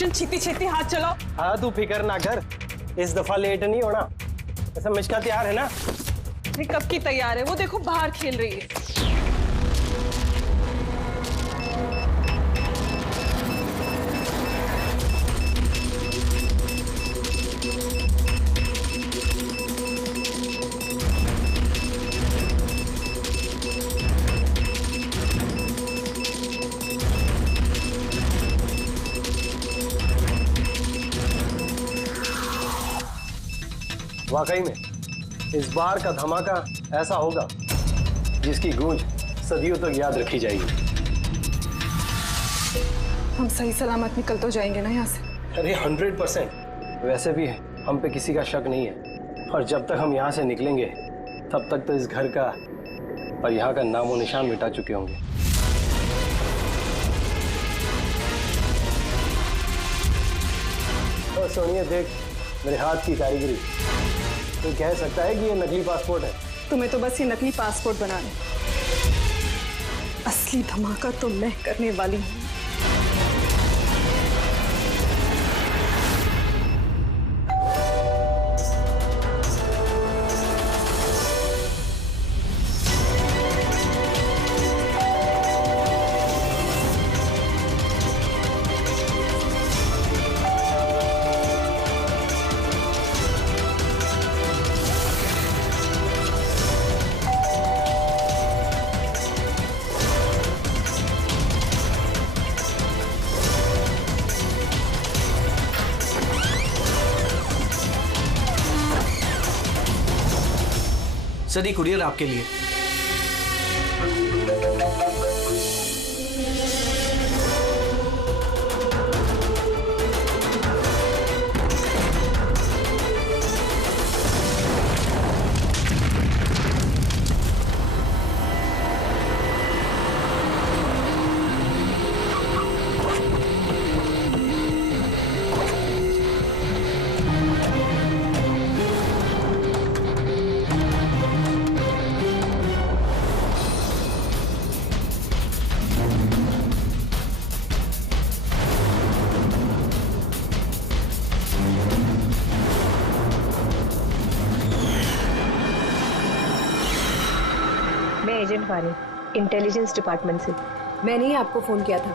दुष्यंत छीती छीती हाथ चलाओ। हाँ तू फिक्र ना कर, इस दफा लेट नहीं होना। ऐसा मिश्का तैयार है ना? ये कब की तैयार है, वो देखो बाहर खेल रही है। वाकई में इस बार का धमाका ऐसा होगा जिसकी गूंज सदियों तक याद रखी जाएगी। हम सही सलामत निकल तो जाएंगे ना यहाँ से? अरे 100%। वैसे भी हम पे किसी का शक नहीं है, और जब तक हम यहाँ से निकलेंगे तब तक तो इस घर का और यहाँ का नामो निशान मिटा चुके होंगे। तो सोनिया देख मेरे हाथ की कारीगरी, तो कह सकता है कि ये नकली पासपोर्ट है। तुम्हें तो बस ये नकली पासपोर्ट बना है, असली धमाका तो मैं करने वाली हूँ। सर ये कुरियर आपके लिए। एजेंट वानी, इंटेलिजेंस डिपार्टमेंट से। मैंने ही आपको फोन किया था।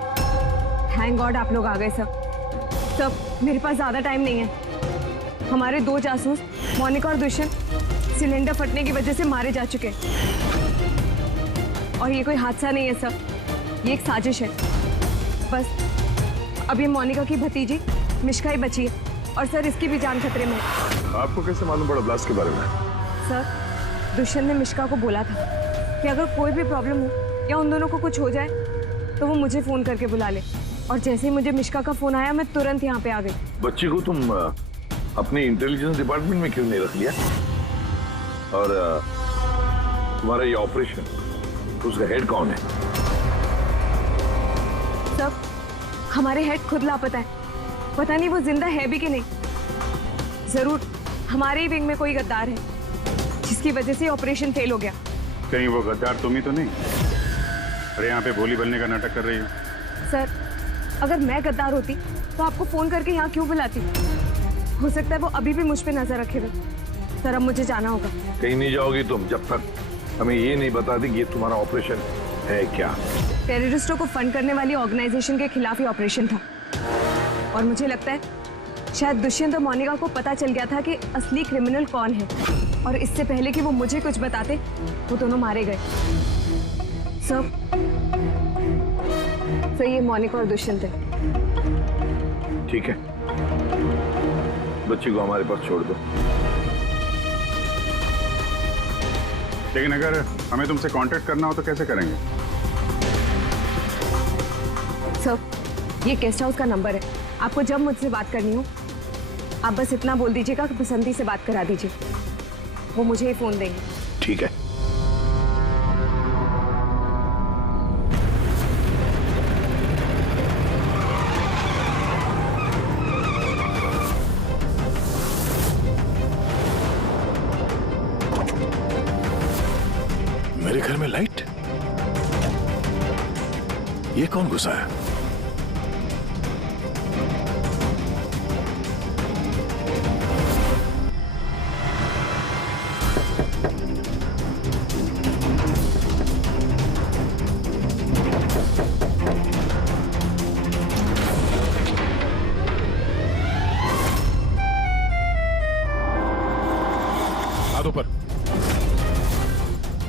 थैंक गॉड आप लोग आ गए सब। मेरे पास ज्यादा टाइम नहीं है। हमारे 2 जासूस मोनिका और दुष्यंत सिलेंडर फटने की वजह से मारे जा चुके हैं, और ये कोई हादसा नहीं है सर, ये एक साजिश है। बस अब ये मोनिका की भतीजी मिश्का ही बची है, और सर इसकी भी जान खतरे में है। आपको कैसे मालूम पड़ा ब्लास्ट के बारे में? सर दुष्यंत ने मिश्का को बोला था कि अगर कोई भी प्रॉब्लम हो या उन दोनों को कुछ हो जाए तो वो मुझे फोन करके बुला ले, और जैसे ही मुझे मिश्का का फोन आया मैं तुरंत यहाँ पे आ गई। बच्ची को तुम अपने इंटेलिजेंस डिपार्टमेंट में क्यों नहीं रख लिया? और तुम्हारा ये ऑपरेशन, उसका हेड कौन है? सब हमारे हेड खुद लापता है, पता नहीं वो जिंदा है भी कि नहीं। जरूर हमारे ही विंग में कोई गद्दार है जिसकी वजह से ऑपरेशन फेल हो गया। कहीं वो गद्दार तुम ही तो नहीं? अरे यहाँ पे बोली बनने का नाटक कर रही हो। सर अगर मैं गद्दार होती तो आपको फोन करके यहाँ क्यों बुलाती? हो सकता है वो अभी भी मुझ पे नजर रखे हुए। सर अब मुझे जाना होगा। कहीं नहीं जाओगी तुम जब तक हमें ये नहीं बता दी कि ये तुम्हारा ऑपरेशन है क्या। टेररिस्टों को फंड करने वाली ऑर्गेनाइजेशन के खिलाफ ही ऑपरेशन था, और मुझे लगता है शायद दुष्यंत और मोनिका को पता चल गया था कि असली क्रिमिनल कौन है, और इससे पहले कि वो मुझे कुछ बताते वो दोनों मारे गए। सर ये मोनिका और दुष्यंत है। ठीक है, बच्ची को हमारे पास छोड़ दो। लेकिन अगर हमें तुमसे कांटेक्ट करना हो तो कैसे करेंगे? सर ये गेस्ट हाउस का नंबर है, आपको जब मुझसे बात करनी हो आप बस इतना बोल दीजिएगा कि बसंती से बात करा दीजिए, वो मुझे ही फोन देंगे। ठीक है। मेरे घर में लाइट? ये कौन घुसा है?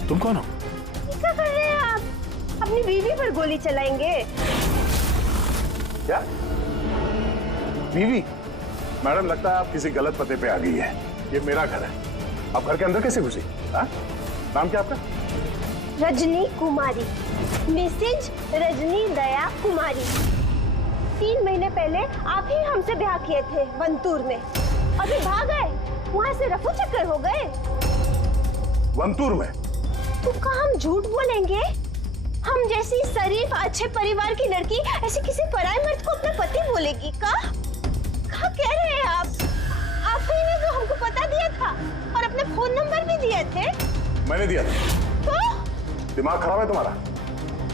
तुम कौन हो? क्या कर रहे हैं आप? अपनी बीवी पर गोली चलाएंगे? क्या बीवी? मैडम लगता है आप किसी गलत पते पे आ गई है। ये मेरा घर है, आप घर के अंदर कैसे घुसी? हाँ? नाम क्या आपका? रजनी कुमारी, मिसेज रजनी दया कुमारी। 3 महीने पहले आप ही हमसे ब्याह किए थे वंतूर में, अभी भाग गए, वहाँ से रफू चक्कर हो गए। वंतूर में? तो कहाँ हम झूठ बोलेंगे? हम जैसी शरीफ अच्छे परिवार की लड़की ऐसे किसी पराये मर्द को अपना पति बोलेगी का कह रहे हैं आप? आप ही ने तो हमको पता दिया था और अपने फोन नंबर भी दिए थे। मैंने दिया था। तो दिमाग खराब है तुम्हारा?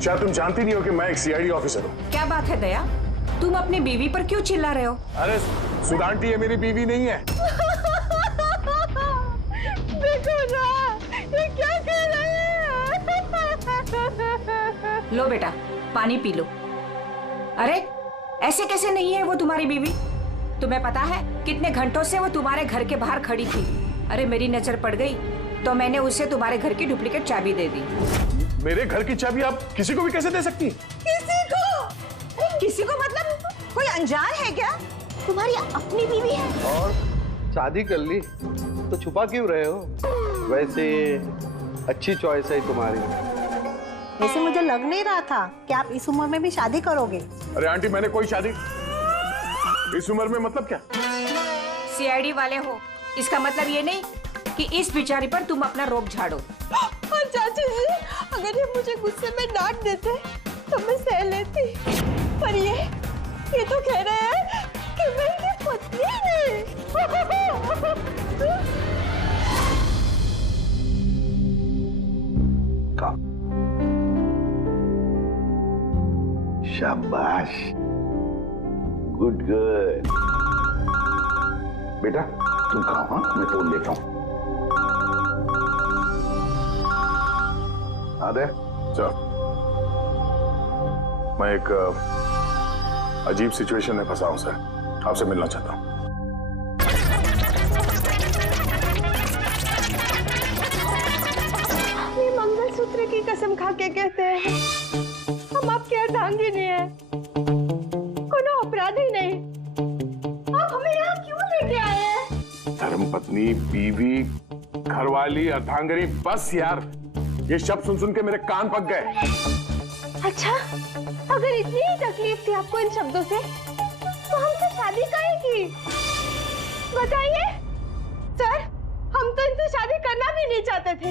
शायद तुम जानती नहीं हो कि मैं एक सीआईडी ऑफिसर हूँ। क्या बात है दया, तुम अपनी बीवी पर क्यों चिल्ला रहे हो? अरे सुधांटी ये मेरी बीवी नहीं है। देखो ना, ये क्या कह रहे हैं? लो बेटा पानी पी लो। अरे ऐसे कैसे नहीं है वो तुम्हारी बीवी? तुम्हें पता है कितने घंटों से वो तुम्हारे घर के बाहर खड़ी थी। अरे मेरी नजर पड़ गई तो मैंने उसे तुम्हारे घर की डुप्लीकेट चाबी दे दी। मेरे घर की चाबी आप किसी को भी कैसे दे सकती? किसी को? किसी को मतलब कोई अनजान है क्या? तुम्हारी अपनी बीवी है। और शादी कर ली तो छुपा क्यों रहे हो? वैसे अच्छी चॉइस है तुम्हारी। वैसे मुझे लग नहीं रहा था कि आप इस उम्र में भी शादी करोगे। अरे आंटी मैंने कोई शादी इस उम्र में मतलब क्या? सीआईडी वाले हो, इसका मतलब ये नहीं कि इस बिचारी पर तुम अपना रोब झाड़ो। और चाची जी, अगर ये मुझे गुस्से में डांट देते तो मैं सह लेती, पर ये तो कह रहे हैं कि मैं इनकी पत्नी नहीं। शाबाश, गुड गर्ल। बेटा तुम कहाँ? हाँ मैं फोन लेता हूँ। आदे चल, मैं एक अजीब सिचुएशन में फंसा हूं सर, आपसे मिलना चाहता हूँ। ये मंगलसूत्र की कसम खा के कहते हैं हम आपके अर्धांगी नहीं है, कोनो अपराधी नहीं। आप हमें यहाँ क्यों लेके आए हैं? धर्मपत्नी, बीवी, घरवाली, अर्धांगिनी, बस यार ये शब्द सुन सुन के मेरे कान पक गए। अच्छा, अगर इतनी ही तकलीफ थी आपको इन शब्दों से, तो हमसे शादी काहे की? बताइए सर, हम तो इनसे शादी करना भी नहीं चाहते थे।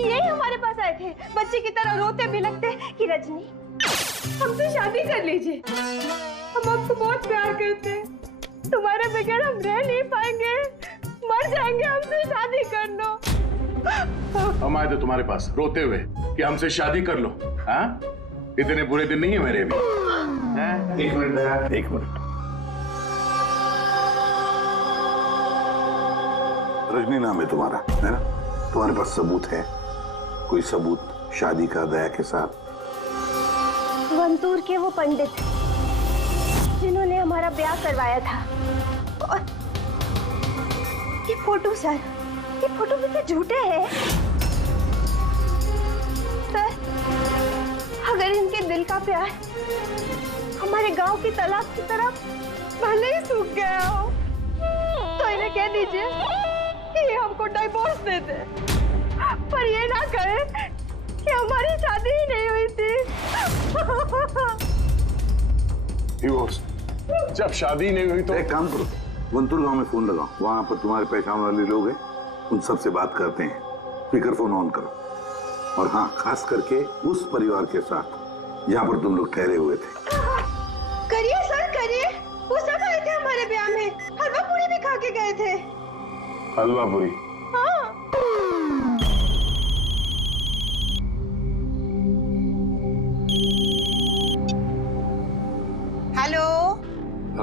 यही हमारे पास आए थे बच्चे की तरह रोते बिलखते कि रजनी हमसे शादी कर लीजिए, हम आपको बहुत प्यार करते हैं, तुम्हारे बगैर हम रह नहीं पाएंगे, मर जाएंगे, हमसे शादी कर लो। हम आए थे तुम्हारे पास रोते हुए कि हमसे शादी कर लो। हाँ इतने बुरे दिन नहीं है मेरे भी। एक मिनट दया, एक मिनट। रजनी नाम है तुम्हारा, है ना? तुम्हारे पास सबूत है? कोई सबूत शादी का दया के साथ? वंतूर के वो पंडित जिन्होंने हमारा ब्याह करवाया था, और ये फोटो सर, ये फोटो भी तो झूठे हैं सर। अगर इनके दिल का प्यार हमारे गांव की तालाब की तरह भले ही सूख गया हो, तो इन्हें कह दीजिए कि ये हमको डाइवोर्स दे दे, पर ये ना कहे कि हमारी शादी ही नहीं हुई थी। डिवोर्स? जब शादी नहीं हुई तो एक काम करो, वंतूर गांव में फोन लगाओ, वहां पर तुम्हारे पहचान वाले लोग हैं, उन सबसे बात करते हैं। स्पीकर फोन ऑन करो, और हाँ खास करके उस परिवार के साथ जहाँ पर तुम लोग ठहरे हुए थे। करिए सर करिए, वो सब आए थे हमारे ब्याह में, हलवा पूरी भी खा के गए थे। हलवा पूरी? हाँ। हेलो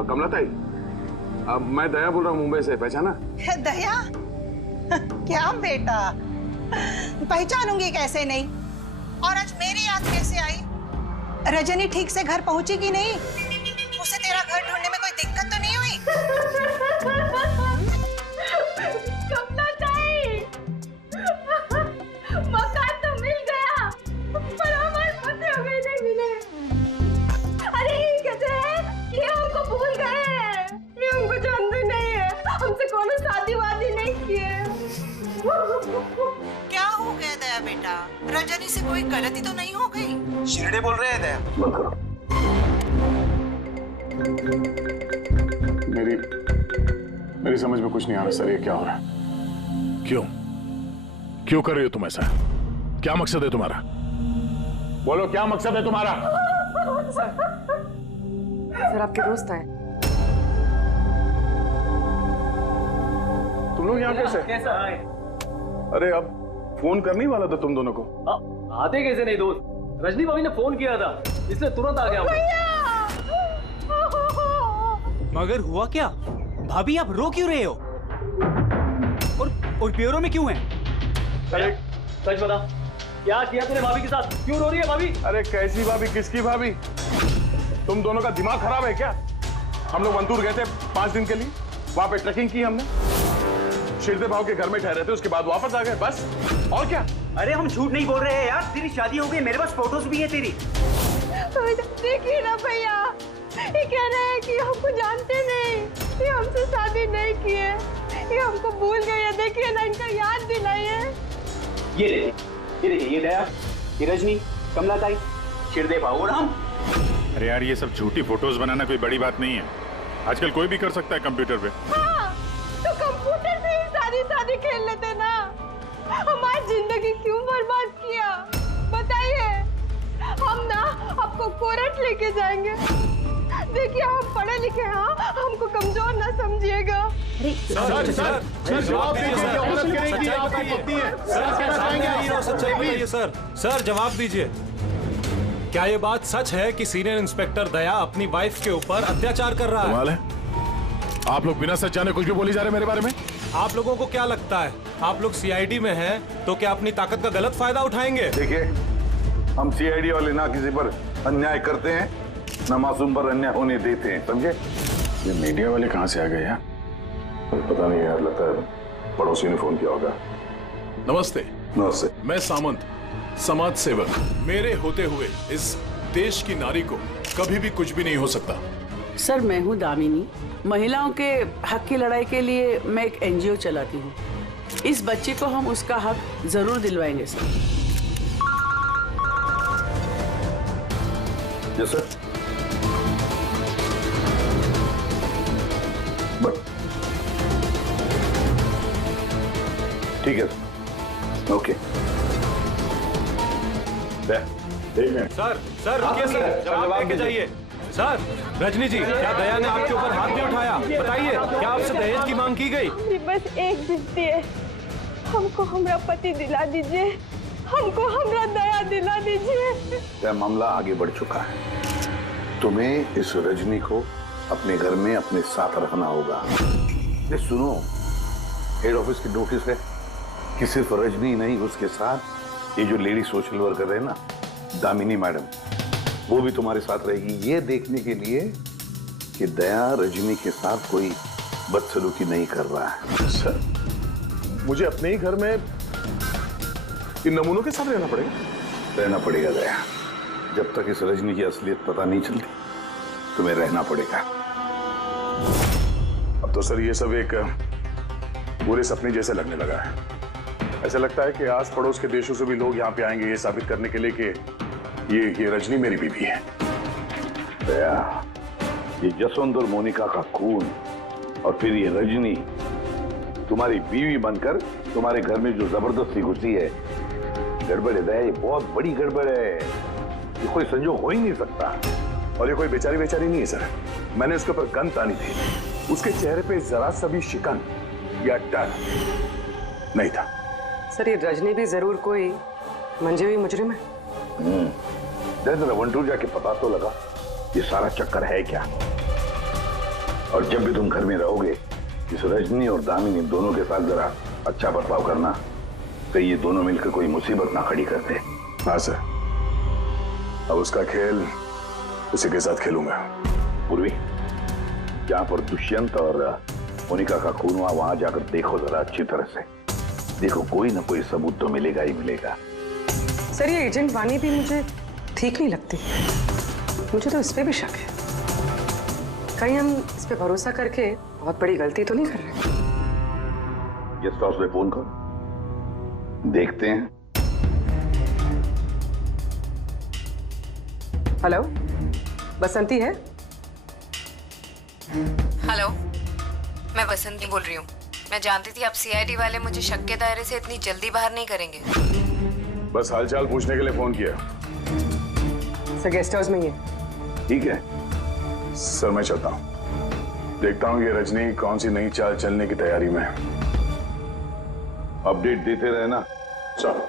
कमला ताई, अब मैं दया बोल रहा हूँ मुंबई से, पहचाना? दया? क्या बेटा, पहचानूंगी कैसे नहीं? और आज मेरी याद कैसे आई? रजनी ठीक से घर पहुंची कि नहीं? उसे तेरा घर ढूंढने में कोई दिक्कत तो नहीं हुई? कमला ताई, मकान तो बेटा, रजनी से कोई गलती तो नहीं हो गई? शिरडे बोल रहे हैं दया। बंद करो। मेरी समझ में कुछ नहीं आ रहा सर, ये क्या हो रहा है? क्यों कर रही हो तुम ऐसा? क्या मकसद है तुम्हारा? बोलो, क्या मकसद है तुम्हारा? सर आपके दोस्त आए। तुम लोग यहाँ कैसे? अरे अब फोन करने वाला था तुम दोनों को। आते कैसे नहीं दोस्त? रजनी भाभी ने फोन किया था, इसलिए तुरंत आ गया हूँ। मगर हुआ क्या? भाभी आप रो क्यों रहे हो? और प्योरो में क्यों हैं? अरे सच बता, क्या किया तूने भाभी के साथ? क्यों रो रही है भाभी? अरे कैसी भाभी, किसकी भाभी? तुम दोनों का दिमाग खराब है क्या? हम लोग वंतूर गए थे 5 दिन के लिए, वहां पे ट्रैकिंग की हमने, शिरदे भाव के घर में ठहरे थे, उसके बाद वापस आ गए, बस। और क्या? अरे हम झूठ नहीं बोल रहे हैं यार, तेरी शादी हो गई, मेरे पास फोटोज भी है तेरी। देखिए ना भैया, ये कह रहे हैं कि हमको जानते नहीं, ये हमसे शादी नहीं की है, ये हमको भूल गए हैं। देखिए ना, इनका याद दिलाइए। ये देखिए, ये दया, ये रजनी, कमला ताई, शिरदे भाव और हम। अरे यार, ये सब झूठी फोटोज बनाना कोई बड़ी बात नहीं है, आजकल कोई भी कर सकता है कंप्यूटर पे। हाँ, तो कंप्यूटर से ही शादी खेल लेते ना। हमारी जिंदगी क्यों बर्बाद किया बताइए? हम ना आपको कोर्ट लेके जाएंगे। देखिए, हम पढ़े लिखे हैं, हमको कमजोर ना समझिएगा। सर जवाब दीजिए, औरत कह रही कि आपकी पत्नी है। सच्चाई बताइए सर। सर जवाब दीजिए, क्या ये बात सच है कि सीनियर इंस्पेक्टर दया अपनी वाइफ के ऊपर अत्याचार कर रहा है? कमाल है, आप लोग बिना सच जाने कुछ भी बोली जा रहे हैं मेरे बारे में। आप लोगों को क्या लगता है, आप लोग सीआईडी में हैं तो क्या अपनी ताकत का गलत फायदा उठाएंगे? देखिए, हम सीआईडी वाले ना किसी पर अन्याय करते हैं, ना मासूम पर अन्याय होने देते हैं, समझे? ये मीडिया वाले कहाँ से आ गए यार? पता नहीं यार, लगता है पड़ोसी ने फोन किया होगा। नमस्ते। नमस्ते। मैं सामंत, समाज सेवक। मेरे होते हुए इस देश की नारी को कभी भी कुछ भी नहीं हो सकता। सर मैं हूँ दामिनी, महिलाओं के हक की लड़ाई के लिए मैं एक एनजीओ चलाती हूँ। इस बच्चे को हम उसका हक जरूर दिलवाएंगे सर। Yes sir. ठीक है, ओके। सर रुकिए सर, जवाब लेके जाइए। सर, रजनी जी, क्या दया ने आपके ऊपर हाथ भी उठाया? बताइए, क्या आपसे दहेज की मांग की गई? बस एक विनती है, हमको हमरा पति दिला दीजिए, हमको हमरा दया दिला दीजिए। यह मामला आगे बढ़ चुका है, तुम्हें इस रजनी को अपने घर में अपने साथ रखना होगा। ये सुनो, हेड ऑफिस की नोटिस है कि सिर्फ रजनी नहीं, उसके साथ ये जो लेडी सोशल वर्कर है ना, दामिनी मैडम, वो भी तुम्हारे साथ रहेगी, ये देखने के लिए कि दया रजनी के साथ कोई बदसलूकी नहीं कर रहा है। सर, मुझे अपने ही घर में इन नमूनों के साथ रहना पड़ेगा? रहना पड़ेगा दया, जब तक इस रजनी की असलियत पता नहीं चलती तुम्हें रहना पड़ेगा। अब तो सर ये सब एक बुरे सपने जैसे लगने लगा है। ऐसा लगता है कि आस पड़ोस के देशों से भी लोग यहाँ पे आएंगे ये साबित करने के लिए कि ये रजनी मेरी बीवी है। दया, ये जसवंत और मोनिका का खून और फिर ये रजनी तुम्हारी बीवी बनकर तुम्हारे घर में जो जबरदस्ती घुसी है, गड़बड़ है दया, ये बहुत बड़ी गड़बड़ है, ये कोई संजोग हो ही नहीं सकता। और ये कोई बेचारी नहीं है सर, मैंने उसके ऊपर गन तानी थी, उसके चेहरे पे जरा सा भी शिकन या डर नहीं था। सर, ये रजनी भी जरूर कोई मंजे हुई मुजरिम है। जरा वंटूर जाके पता तो लगा ये सारा चक्कर है क्या। और जब भी तुम घर में रहोगे, इस रजनी और दामिनी दोनों के साथ जरा अच्छा बर्ताव करना, तो ये दोनों मिलकर कोई मुसीबत ना खड़ी करते। हाँ सर, अब उसका खेल उसी के साथ खेलूंगा। पूर्वी, जहाँ पर दुष्यंत और मोनिका का खून हुआ, वहां जाकर देखो जरा अच्छी तरह से, देखो कोई ना कोई सबूत तो मिलेगा ही मिलेगा। सर, ये एजेंट वानी भी मुझे ठीक नहीं लगती, मुझे तो इस पे भी शक है। कहीं हम इस पे भरोसा करके बहुत बड़ी गलती तो नहीं कर रहे? गेस्ट हाउस में फोन करो, देखते हैं हेलो, बसंती है? हेलो, मैं बसंती बोल रही हूँ। मैं जानती थी आप सीआईडी वाले मुझे शक के दायरे से इतनी जल्दी बाहर नहीं करेंगे। बस हालचाल पूछने के लिए फोन किया। सर गेस्ट हाउस में ही है। ठीक है सर, मैं चलता हूँ। देखता हूँ ये रजनी कौन सी नई चाल चलने की तैयारी में है। अपडेट देते रहे ना। चलो।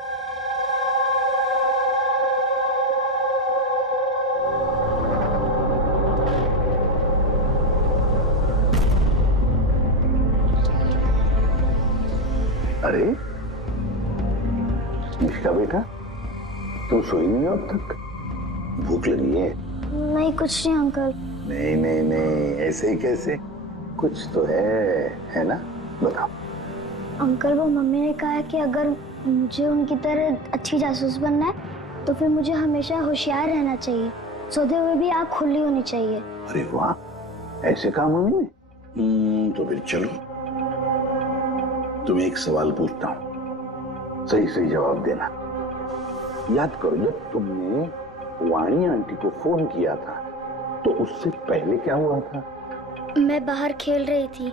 अरे निष्का बेटा, तुम सोई नहीं हो अब तक? भूख लगी है? नहीं कुछ नहीं अंकल। नहीं नहीं नहीं, ऐसे ही कैसे? कुछ तो है ना? बताओ। अंकल वो मम्मी ने कहा है कि अगर मुझे उनकी तरह अच्छी जासूस बनना है तो फिर मुझे हमेशा होशियार रहना चाहिए, सोते हुए भी आँख खुली होनी चाहिए। अरे वाह, ऐसे कहा मम्मी ने? तो फिर चलो, तुम्हें एक सवाल पूछता हूँ, सही सही जवाब देना। याद करो, जब तुमने वाणी आंटी को फोन किया था तो उससे पहले क्या हुआ था? मैं बाहर खेल रही थी।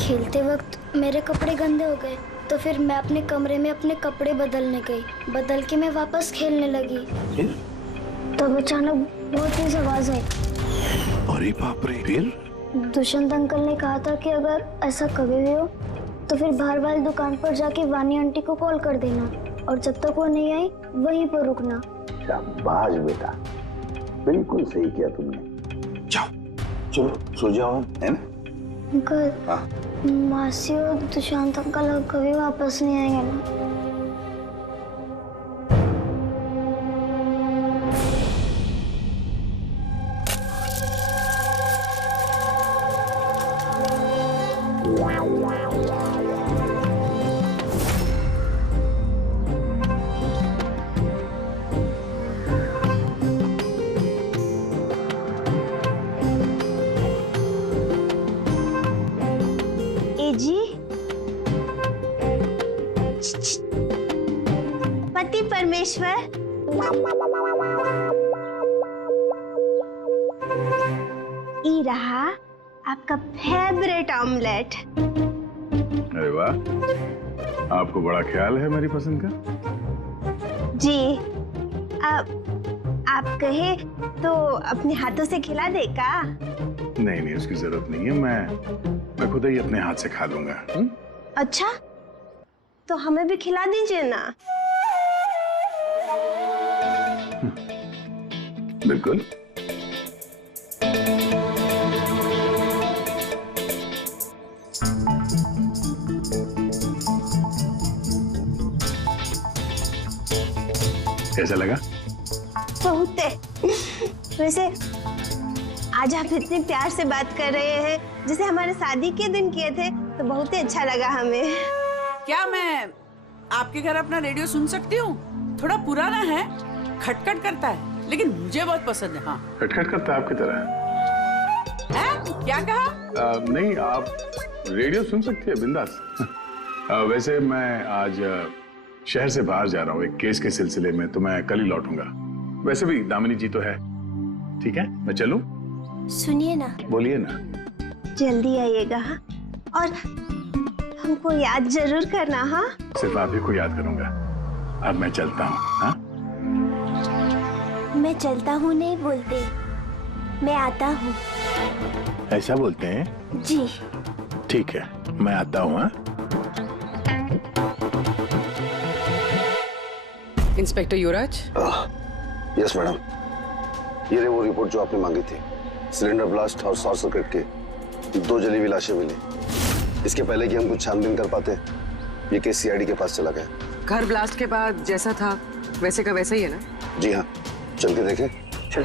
खेलते वक्त मेरे कपड़े गंदे हो गए तो फिर मैं अपने कमरे में अपने कपड़े बदलने गई। बदल के मैं वापस खेलने लगी। फिर? तब अचानक बहुत तेज आवाज आई। अरे बाप रे! फिर? दुष्यंत अंकल ने कहा था कि अगर ऐसा कभी भी हो तो फिर बाहर वाली दुकान पर जाके वानी आंटी को कॉल कर देना और जब तक वो नहीं आई वहीं पर रुकना। शाबाश बेटा, बिल्कुल सही किया तुमने। जाओ चलो सो जाओ, है ना? अंकल, हाँ? मासी और दुष्यंत अंकल कभी वापस नहीं आएंगे ना? जी पति परमेश्वर, ई रहा आपका फेवरेट ऑमलेट। अरे वाह, आपको बड़ा ख्याल है मेरी पसंद का। जी, आप कहे तो अपने हाथों से खिला दे का? नहीं नहीं, उसकी जरूरत नहीं है, मैं खुद ही अपने हाथ से खा लूंगा। अच्छा, तो हमें भी खिला दीजिए ना। बिल्कुल। कैसा लगा? बहुत है। वैसे आज आप इतने प्यार से बात कर रहे हैं जैसे हमारे शादी के दिन किए थे, तो बहुत ही अच्छा लगा हमें। क्या मैं आपके घर अपना रेडियो सुन सकती हूँ? थोड़ा पुराना है, खटखट करता है, लेकिन मुझे बहुत पसंद है। हाँ, खटखट करता है आपकी तरह है? क्या कहा? नहीं, आप रेडियो सुन सकती है बिंदास। वैसे मैं आज शहर से बाहर जा रहा हूँ एक केस के सिलसिले में, तो मैं कल ही लौटूंगा। वैसे भी दामिनी जी तो है। ठीक है, मैं चलूं? सुनिए ना। बोलिए ना। जल्दी आइएगा और हमको याद जरूर करना। हाँ, सिर्फ आप ही को याद करूंगा। अब मैं चलता हूँ। हाँ? मैं चलता हूँ नहीं बोलते, मैं आता हूँ। ऐसा बोलते हैं? जी। ठीक है, मैं आता हूँ। हाँ? इंस्पेक्टर युवराज। यस मैडम, ये रही वो रिपोर्ट जो आपने मांगी थी। सिलेंडर ब्लास्ट और शॉर्ट सर्किट की 2 जली हुई लाशें मिली। इसके पहले कि हम कुछ छानबीन कर पाते, ये केस सीआईडी के पास चला गया। घर ब्लास्ट के बाद जैसा था वैसे का वैसा ही है ना? जी हाँ, चल के देखें। चल।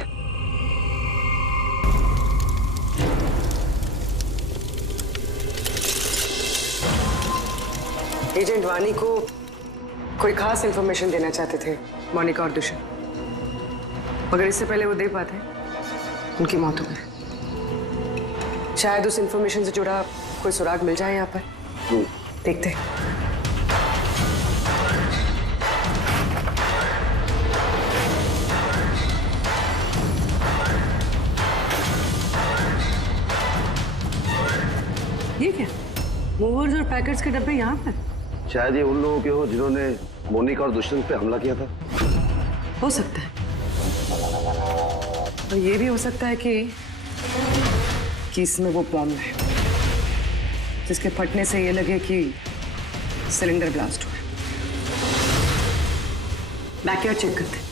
एजेंट वानी को कोई खास इंफॉर्मेशन देना चाहते थे मोनिका और दुष्यंत, मगर इससे पहले वो दे पाते उनकी मौत हो गई। शायद उस इंफॉर्मेशन से जुड़ा कोई सुराग मिल जाए यहाँ पर। देखते हैं। पैकेट्स के डब्बे यहाँ पर? शायद ये उन लोगों के हो जिन्होंने मोनिका और दुष्यंत पे हमला किया था। हो सकता है। और ये भी हो सकता है कि इसमें वो बॉम्ब है जिसके फटने से ये लगे कि सिलेंडर ब्लास्ट हुआ। बैकयार्ड चेक करते।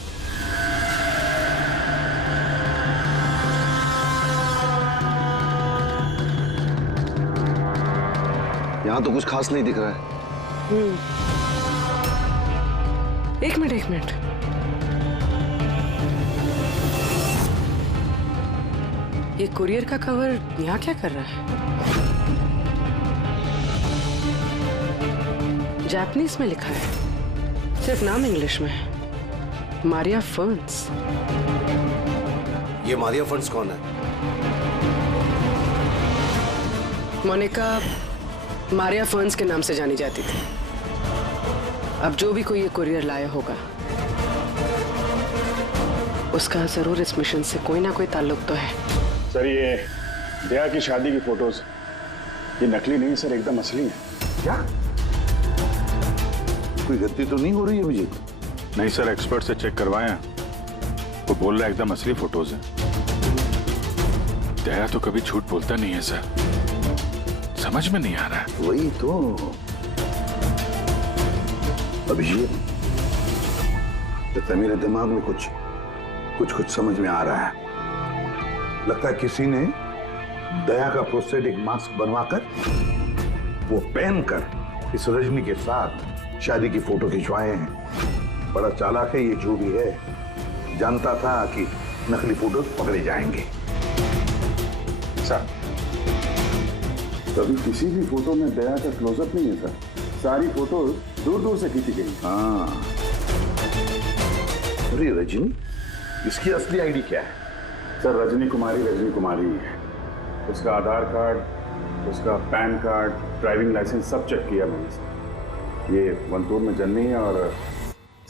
यहाँ तो कुछ खास नहीं दिख रहा है। एक मिनट। ये कुरियर का कवर यहाँ क्या कर रहा है? जापानीज में लिखा है, सिर्फ नाम इंग्लिश में है, मारिया फर्न्स। ये मारिया फर्न्स कौन है? मोनिका मारिया फर्न्स के नाम से जानी जाती थी। अब जो भी कोई ये कुरियर लाया होगा उसका जरूर इस मिशन से कोई ना कोई ताल्लुक तो है। सर ये दया की शादी की फोटोज ये नकली नहीं सर, एकदम असली है। क्या? कोई गलती तो नहीं हो रही है मुझे? नहीं सर, एक्सपर्ट से चेक करवाए हैं, वो बोल रहा है एकदम असली फोटोज है। दया तो कभी झूठ बोलता नहीं है सर, समझ में नहीं आ रहा है। वही तो अभिजीत, लगता है मेरे दिमाग में कुछ समझ में आ रहा है। लगता है किसी ने दया का प्रोस्थेटिक मास्क बनवाकर वो पहनकर इस रजनी के साथ शादी की फोटो खिंचवाए हैं। बड़ा चालाक है ये जो भी है, जानता था कि नकली फोटो पकड़े जाएंगे। सर कभी किसी भी फोटो में दया का क्लोजअप नहीं है सर, सारी फोटो दूर दूर से खींची गई। हाँ, अरे रजनी, इसकी असली आईडी क्या है? सर रजनी कुमारी है। उसका आधार कार्ड, उसका पैन कार्ड, ड्राइविंग लाइसेंस सब चेक किया मैंने सर। ये वंतूर में जन्मी है और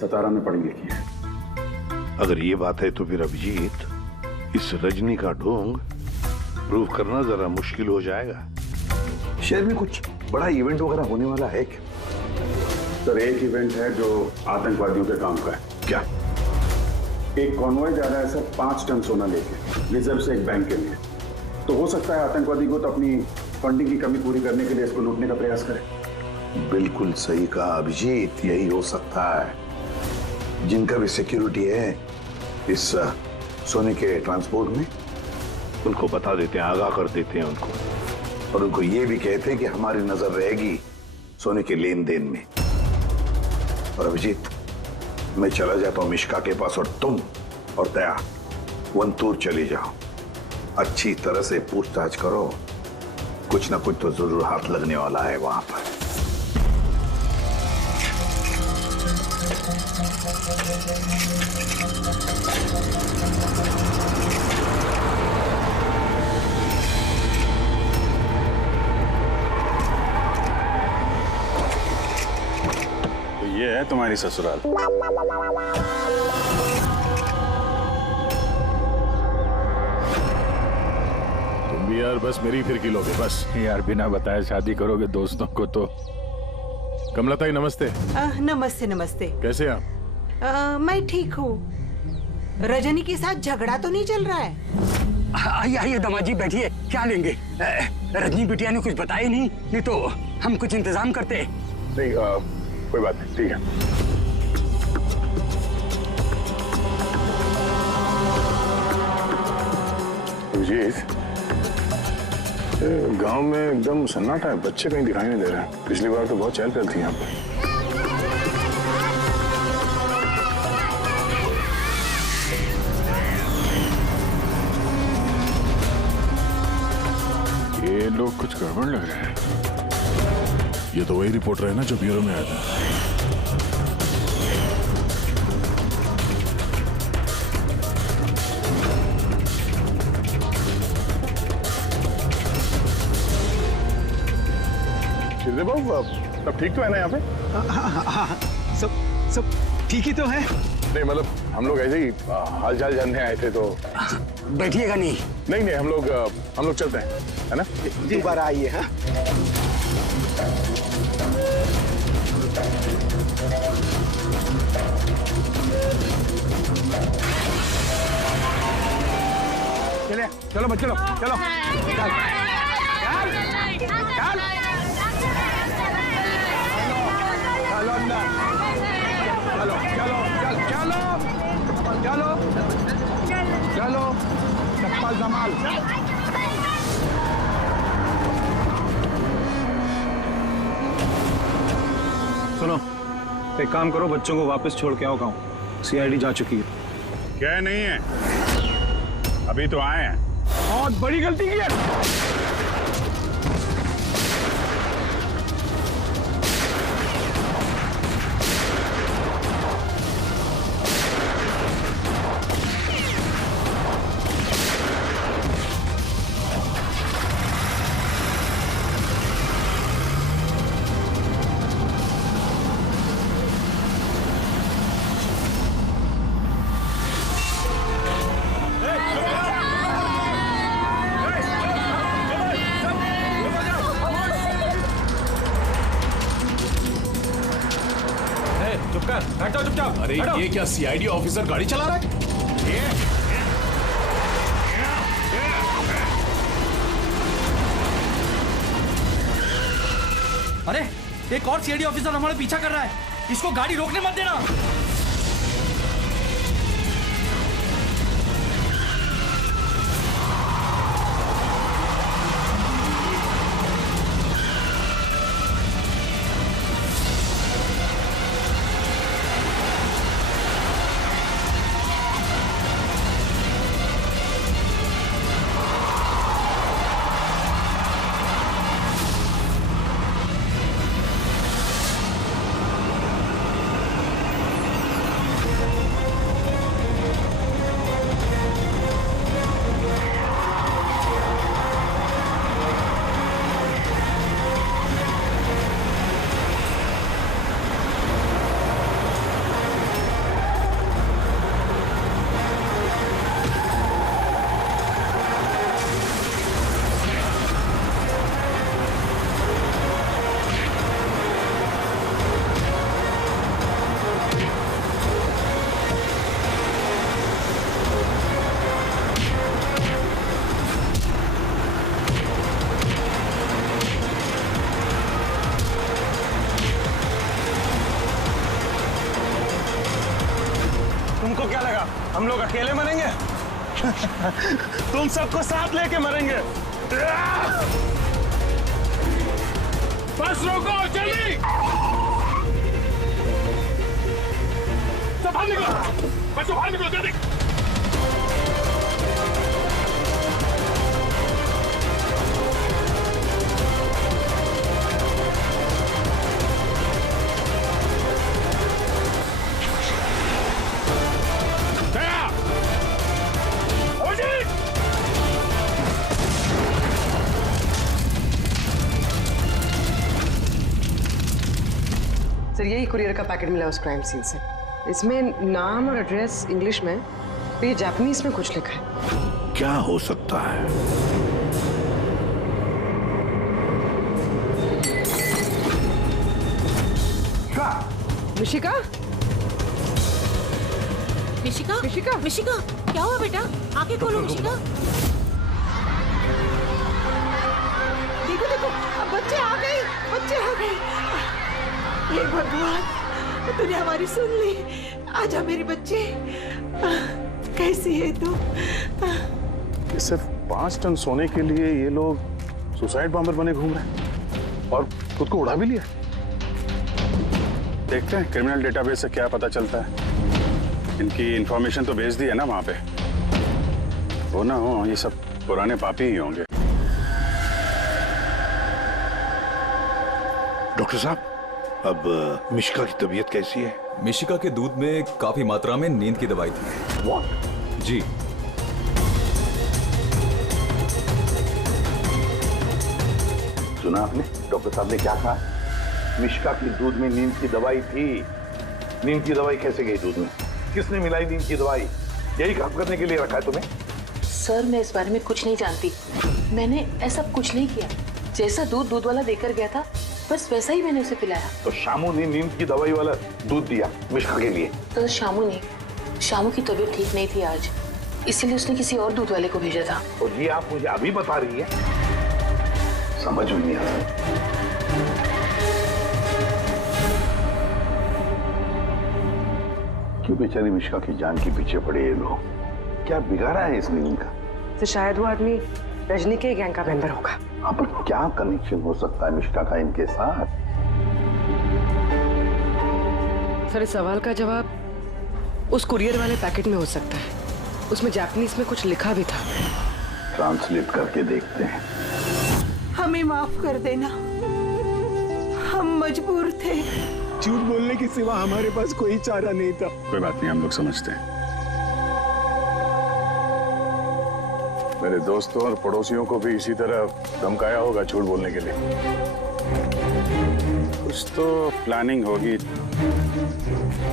सतारा में पढ़ी लिखी है। अगर ये बात है तो फिर अभिजीत, इस रजनी का ढोंग प्रूव करना जरा मुश्किल हो जाएगा। शहर में कुछ बड़ा इवेंट वगैरह होने वाला है क्या? सर एक इवेंट है जो आतंकवादियों के काम का है। क्या? एक कॉन्वॉय जा रहा है सर 5 टन सोना लेके रिजर्व से एक बैंक के लिए। तो हो सकता है आतंकवादी को तो अपनी फंडिंग की कमी पूरी करने के लिए इसको लूटने का प्रयास करें। बिल्कुल सही कहा अभिजीत, यही हो सकता है। जिनका भी सिक्योरिटी है इस सोने के ट्रांसपोर्ट में, उनको बता देते हैं, आगाह कर देते हैं उनको, और उनको ये भी कहते हैं कि हमारी नजर रहेगी सोने के लेन देन में। और अभिजीत, मैं चला जाता हूं मिश्का के पास और तुम और दया वंतूर चले जाओ। अच्छी तरह से पूछताछ करो, कुछ ना कुछ तो जरूर हाथ लगने वाला है वहां पर। तो ये है तुम्हारी ससुराल। तुम भी यार बस मेरी फिर किलोगे बस। यार बिना बताए शादी करोगे दोस्तों को तो। कमलताई नमस्ते। नमस्ते नमस्ते। कैसे आप? मैं ठीक हूँ। रजनी के साथ झगड़ा तो नहीं चल रहा है? आइए आइए दामाजी बैठिए, क्या लेंगे? रजनी बिटिया ने कुछ बताया नहीं तो हम कुछ इंतजाम करते। नहीं कोई बात नहीं, ठीक है। गांव में एकदम सन्नाटा है, बच्चे कहीं दिखाई नहीं दे रहे हैं। पिछली बार तो बहुत चहल पहल थी यहाँ पे। ये लोग कुछ गड़बड़ लग रहे हैं। ये तो वही रिपोर्टर है ना जो ब्यूरो में आया था। बाबू सब ठीक तो है ना यहाँ पे? हाँ, सब ठीक ही तो है। नहीं मतलब हम लोग ऐसे ही हाल चाल जानने आए थे तो। बैठिएगा नहीं? नहीं हम लोग चलते हैं, है ना? दोबारा आइए। हाँ चलो बच्चे लोग चलो चलो अंदर चलो चलो चलो चलो चलो चप्पल संभाल। सुनो, एक काम करो, बच्चों को वापस छोड़ के आओ गाँव। सीआईडी जा चुकी है। क्या नहीं है, अभी तो आए हैं। बहुत बड़ी गलती की है। हटो चुपचाप। अरे ये क्या सीआईडी ऑफिसर गाड़ी चला रहा है? अरे एक और सीआईडी ऑफिसर हमारे पीछा कर रहा है, इसको गाड़ी रोकने मत देना। तुमको क्या लगा हम लोग अकेले मरेंगे? तुम सबको साथ लेके मरेंगे। बस रोको, जल्दी सब बाहर निकलो, बच्चों बाहर निकलो जल्दी। सर यही कुरियर का पैकेट मिला उस क्राइम सीन से। इसमें नाम और एड्रेस इंग्लिश में, तो ये जापानीज में कुछ लिखा है। क्या हो सकता है? मिशिका? मिशिका? मिशिका? मिशिका? क्या हुआ बेटा? आंखें खोलो मिशिका। देखो देखो, अब बच्चे आ गए, बच्चे आ गए। ये भगवान, तूने हमारी सुन ली। आजा मेरे बच्चे, कैसी है तू? सिर्फ 5 टन सोने के लिए ये लोग सुसाइड बॉम्बर बने घूम रहे हैं और खुद को उड़ा भी लिया। देखते हैं क्रिमिनल डेटाबेस से क्या पता चलता है। इनकी इंफॉर्मेशन तो भेज दी है ना वहां पे, वो ना हो ये सब पुराने पापी ही होंगे। डॉक्टर साहब, अब मिशिका की तबीयत कैसी है? मिशिका के दूध में काफी मात्रा में नींद की दवाई थी। What? जी। सुना आपने डॉक्टर साहब ने क्या कहा? मिशिका की दूध में नींद की दवाई थी। नींद की दवाई कैसे गई दूध में? किसने मिलाई नींद की दवाई? यही काम करने के लिए रखा है तुम्हें? सर मैं इस बारे में कुछ नहीं जानती। मैंने ऐसा कुछ नहीं किया। जैसा दूध दूध वाला देकर गया था बस वैसा ही मैंने उसे पिलाया। तो शामू ने नींद की दवाई वाला दूध दिया मिशिका के लिए? तो शामू की तबीयत ठीक नहीं थी आज। इसीलिए उसने किसी और दूध वाले को भेजा था। और ये आप मुझे अभी बता रही है? समझ में नहीं आ रहा। क्यों बेचारी मिश्का की जान के पीछे पड़े ये लोग? क्या बिगाड़ा है इसने इनका? तो शायद वो आदमी रजनी के गैंग का मेंबर होगा। हाँ, पर क्या कनेक्शन हो सकता है मिश्का का इनके साथ? सर, इस सवाल का जवाब उस कुरियर वाले पैकेट में हो सकता है। उसमें जापानीज में कुछ लिखा भी था। ट्रांसलेट करके देखते हैं। हमें माफ कर देना, हम मजबूर थे। झूठ बोलने के सिवा हमारे पास कोई चारा नहीं था। कोई बात नहीं, हम लोग समझते हैं। मेरे दोस्तों और पड़ोसियों को भी इसी तरह धमकाया होगा झूठ बोलने के लिए। कुछ तो प्लानिंग होगी।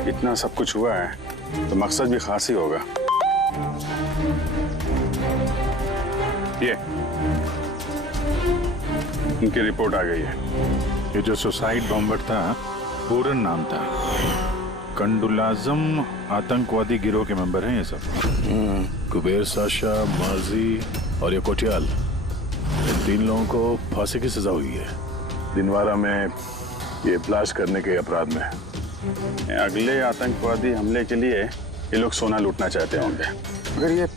इतना सब कुछ हुआ है तो मकसद भी खास ही होगा। ये इनकी रिपोर्ट आ गई है। ये जो सुसाइड बॉम्बर था, पूरन नाम था। कंडुलाजम आतंकवादी गिरोह के मेंबर हैं ये सब। कुबेर साशा, माजी और ये कोटियाल, इन 3 लोगों को फांसी की सजा हुई है दिनवारा में ये ब्लास्ट करने के अपराध में। अगले आतंकवादी हमले के लिए ये लोग सोना लूटना चाहते होंगे। मगर ये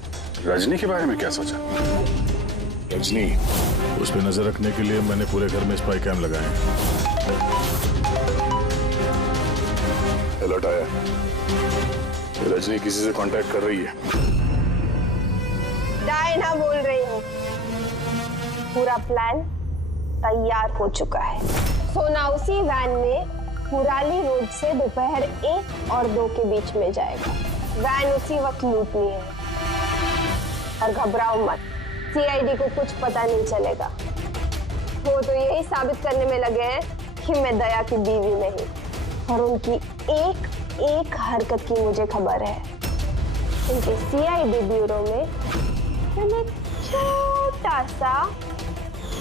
रजनी के बारे में क्या सोचा? रजनी, उस पर नजर रखने के लिए मैंने पूरे घर में स्पाई कैम लगाए हैं। अलर्ट आया, रजनी किसी से कांटेक्ट कर रही है। डायना बोल रही हूँ। पूरा प्लान तैयार हो चुका है। सोना उसी वैन में पुराली रोड से दोपहर 1 और 2 के बीच में जाएगा। वैन उसी वक्त लूटनी है। और घबराओ मत, सीआईडी को कुछ पता नहीं चलेगा। वो तो यही साबित करने में लगे हैं कि मैं दया की बीवी नहीं, और उनकी एक एक हरकत की मुझे खबर है। उनके सीआईडी ब्यूरो में मैंने छोटा सा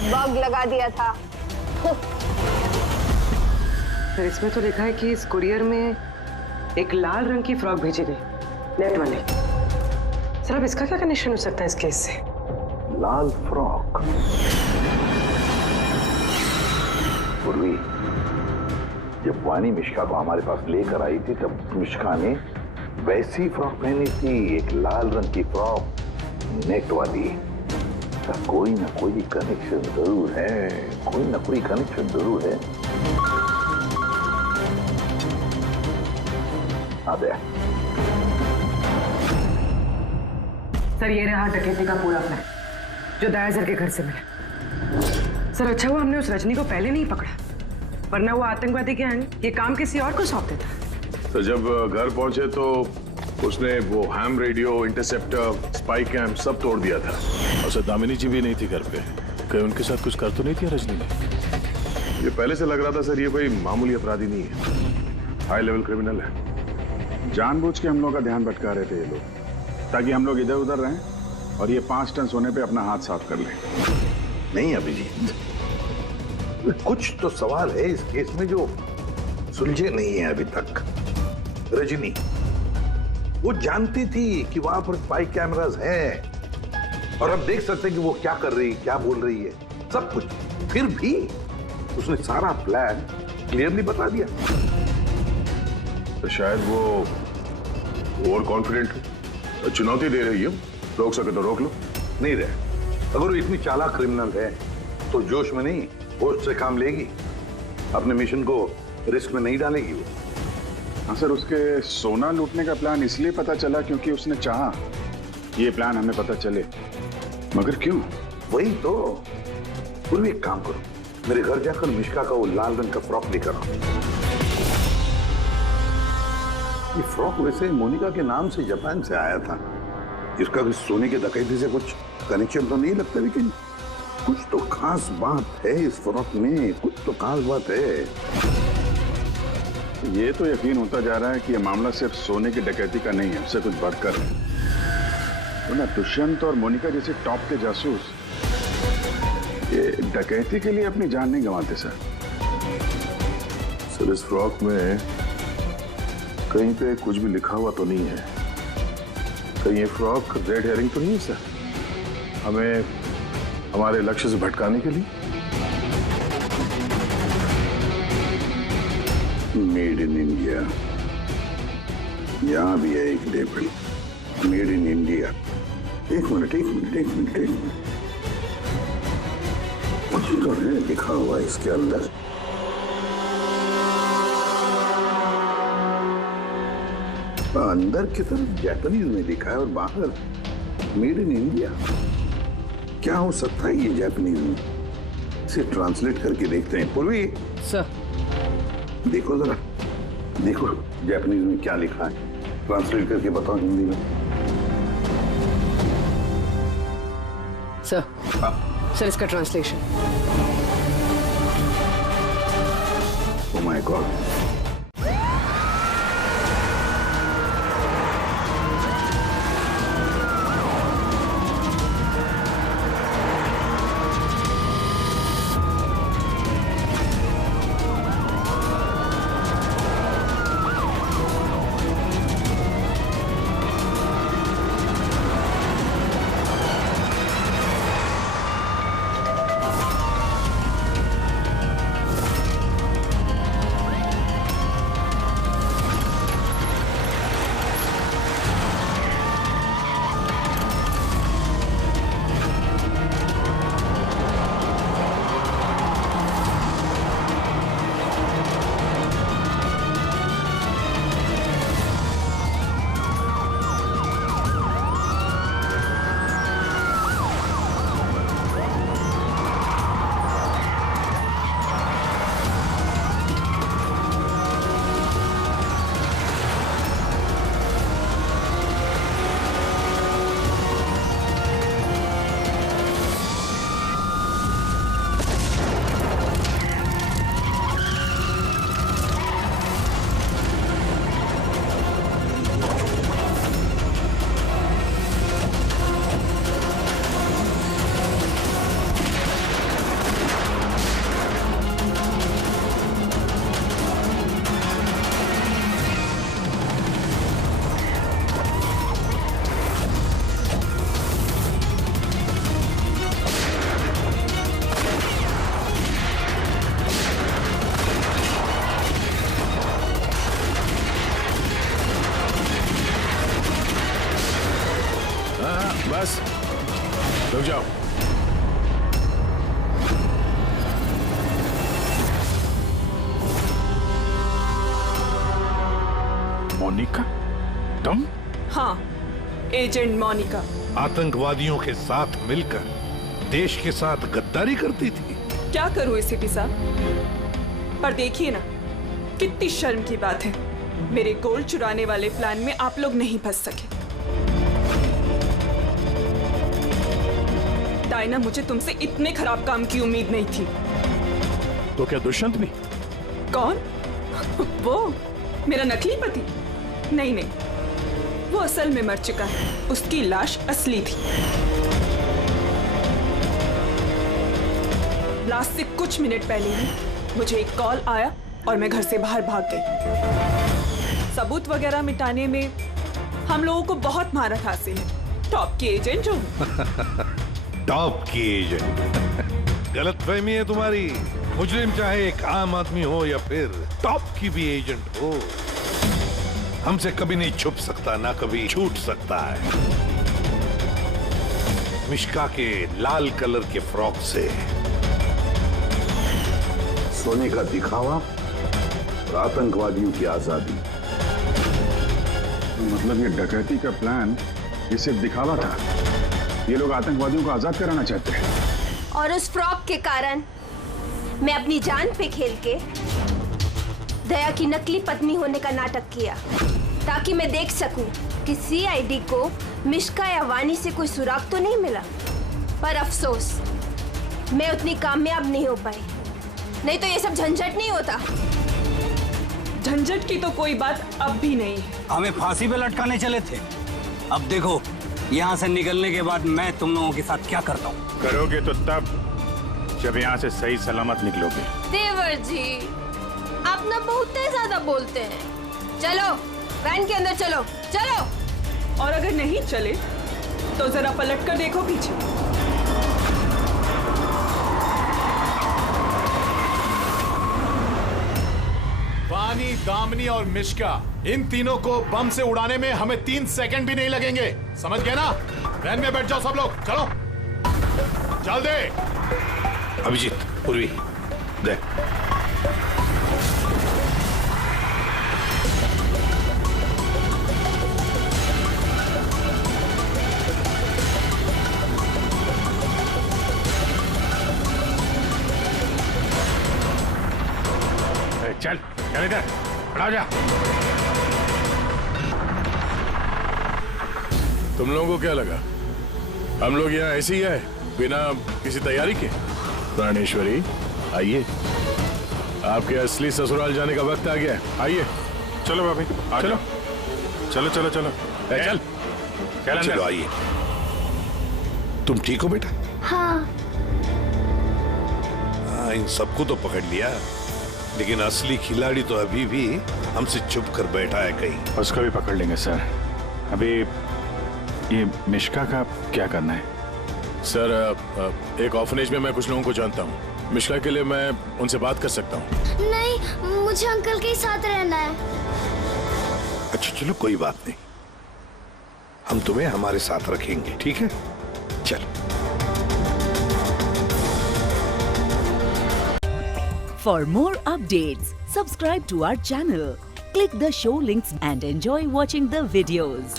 बग लगा दिया था। फिर इसमें तो लिखा है कि इस कुरियर में एक लाल रंग की फ्रॉक भेजी गई, नेट वाले। सर, अब इसका क्या कनेक्शन हो सकता है इस केस से? लाल फ्रॉक? पूर्वी, जब वानी मिश्का को हमारे पास लेकर आई थी तब मिश्का ने वैसी फ्रॉक पहनी थी, एक लाल रंग की फ्रॉक, नेट वाली। कोई ना कोई कनेक्शन जरूर है, कोई ना कोई कनेक्शन जरूर है। सर, ये रहा डकैती का पूरा प्लान जो दया सर के घर से मिला। सर, अच्छा हुआ हमने उस रजनी को पहले नहीं पकड़ा, वरना वो आतंकवादी गैंग ये काम किसी और को सौंप देता। तो जब घर पहुंचे तो उसने वो ham radio, interceptor, spy cam सब तोड़ दिया था। और सर, दामिनी जी भी नहीं थी घर पे। कहीं उनके साथ कुछ कर तो नहीं थी रजनी ने? ये पहले से लग रहा था सर, ये कोई मामूली अपराधी नहीं है, हाई लेवल क्रिमिनल है। जानबूझ के हम लोग का ध्यान भटका रहे थे ये लोग, ताकि हम लोग इधर उधर रहें और ये 5 टन सोने पे अपना हाथ साफ कर लें। नहीं अभिजीत, कुछ तो सवाल है इस केस में जो सुलझे नहीं है अभी तक। रजनी वो जानती थी कि वहां पर स्पाई कैमरास हैं और हम देख सकते हैं कि वो क्या कर रही है, क्या बोल रही है, सब कुछ। फिर भी उसने सारा प्लान क्लियरली बता दिया। तो शायद वो ओवर कॉन्फिडेंट हो, चुनौती दे रही है। रोक सके तो रोक लो। नहीं रहे, अगर वो इतनी चालाक क्रिमिनल है तो जोश में नहीं, होश से काम लेगी, अपने मिशन को रिस्क में नहीं डालेगी वो। हाँ सर, उसके सोना लूटने का प्लान इसलिए पता चला क्योंकि उसने चाहा ये प्लान हमें पता चले। मगर क्यों? वही तो। पूर्वी एक काम करो, मेरे घर जाकर मिश्का का वो लाल रंग का फ्रॉक लेकर आओ। ये फ्रॉक वैसे मोनिका के नाम से जापान से आया था। इसका भी सोने की डकैती से कुछ कनेक्शन तो नहीं लगता, लेकिन कुछ तो खास बात है इस फ्रॉक में, कुछ तो खास बात है। ये तो यकीन होता जा रहा है कि ये मामला सिर्फ सोने की डकैती का नहीं है, उससे कुछ बढ़कर है। तो ना दुष्यंत और मोनिका जैसे टॉप के जासूस ये डकैती के लिए अपनी जान नहीं गंवाते सर। सर, इस फ्रॉक में कहीं पे कुछ भी लिखा हुआ तो नहीं है, तो ये फ्रॉक रेड हेयरिंग तो नहीं है सर? हमें हमारे लक्ष्य से भटकाने के लिए? मेड इन इंडिया, यहाँ भी है एक लेबल, मेड इन इंडिया। एक मिनट कुछ तो है लिखा हुआ इसके अंदर। अंदर की तरफ जापानीज में लिखा है और बाहर मेड इन इंडिया। क्या हो सकता है ये जापानीज में? इसे ट्रांसलेट करके देखते हैं। पूर्वी सर, देखो जरा, देखो जापानीज में क्या लिखा है, ट्रांसलेट करके बताओ हिंदी में। सर इसका ट्रांसलेशन। Oh my God. बस रुक जाओ। मोनिका, तुम? हाँ, एजेंट मोनिका। आतंकवादियों के साथ मिलकर देश के साथ गद्दारी करती थी। क्या करूं एसीपी साहब, पर देखिए ना, कितनी शर्म की बात है, मेरे गोल्ड चुराने वाले प्लान में आप लोग नहीं फंस सके। डायना, मुझे तुमसे इतने खराब काम की उम्मीद नहीं थी। तो क्या दुष्यंत भी? कौन? वो मेरा नकली पति? नहीं नहीं, वो असल में मर चुका है, उसकी लाश असली थी। ब्लास्ट से कुछ मिनट पहले ही मुझे एक कॉल आया और मैं घर से बाहर भाग गई। सबूत वगैरह मिटाने में हम लोगों को बहुत महारत हासिल है। टॉप की एजेंट जो टॉप की एजेंट। गलतफहमी है तुम्हारी। मुजरिम चाहे एक आम आदमी हो या फिर टॉप की भी एजेंट हो, हमसे कभी नहीं छुप सकता, ना कभी छूट सकता है। मिश्का के लाल कलर के फ्रॉक से सोने का दिखावा और आतंकवादियों की आजादी। मतलब ये डकैती का प्लान ये सिर्फ दिखावा था? ये लोग आतंकवादियों को आजाद कराना चाहते हैं। और उस फ्रॉक के कारण मैं अपनी जान पे खेल के दया की नकली पत्नी होने का नाटक किया, ताकि मैं देख सकूं कि सीआईडी को मिश्का या वानी से कोई सुराग तो नहीं मिला। पर अफसोस, मैं उतनी कामयाब नहीं हो पाई, नहीं तो ये सब झंझट नहीं होता। झंझट की तो कोई बात अब भी नहीं है। हमें फांसी पे लटकाने चले थे, अब देखो यहाँ से निकलने के बाद मैं तुम लोगों के साथ क्या करता हूँ। करोगे तो तब जब यहाँ से सही सलामत निकलोगे। देवर जी, आप ना बहुत ज्यादा बोलते हैं। चलो वैन के अंदर चलो, चलो। और अगर नहीं चले तो जरा पलट कर देखो पीछे। वानी, दामिनी और मिश्का, इन तीनों को बम से उड़ाने में हमें 3 सेकंड भी नहीं लगेंगे। समझ गए ना? वैन में बैठ जाओ सब लोग, चलो जल्दी। अभिजीत, पूर्वी दे। चल चल इधर खड़ा हो जा। तुम लोगों को क्या लगा हम लोग यहाँ ऐसे ही है बिना किसी तैयारी के? प्राणेश्वरी आइए, आपके असली ससुराल जाने का वक्त आ गया है। आइए। चलो भाभी, चलो चलो चलो चलो चल चल चलो आइए। तुम ठीक हो बेटा? हाँ। इन सबको तो पकड़ लिया, लेकिन असली खिलाड़ी तो अभी भी हमसे छुप कर बैठा है कहीं। उसको भी पकड़ लेंगे सर। अभी ये मिश्का का क्या करना है? सर एक ऑर्फनेज में मैं कुछ लोगों को जानता हूँ। मिश्का के लिए मैं उनसे बात कर सकता हूँ। नहीं, मुझे अंकल के साथ रहना है। अच्छा चलो कोई बात नहीं, हम तुम्हें हमारे साथ रखेंगे, ठीक है? चल। For more updates, subscribe to our channel, click the show links and enjoy watching the videos.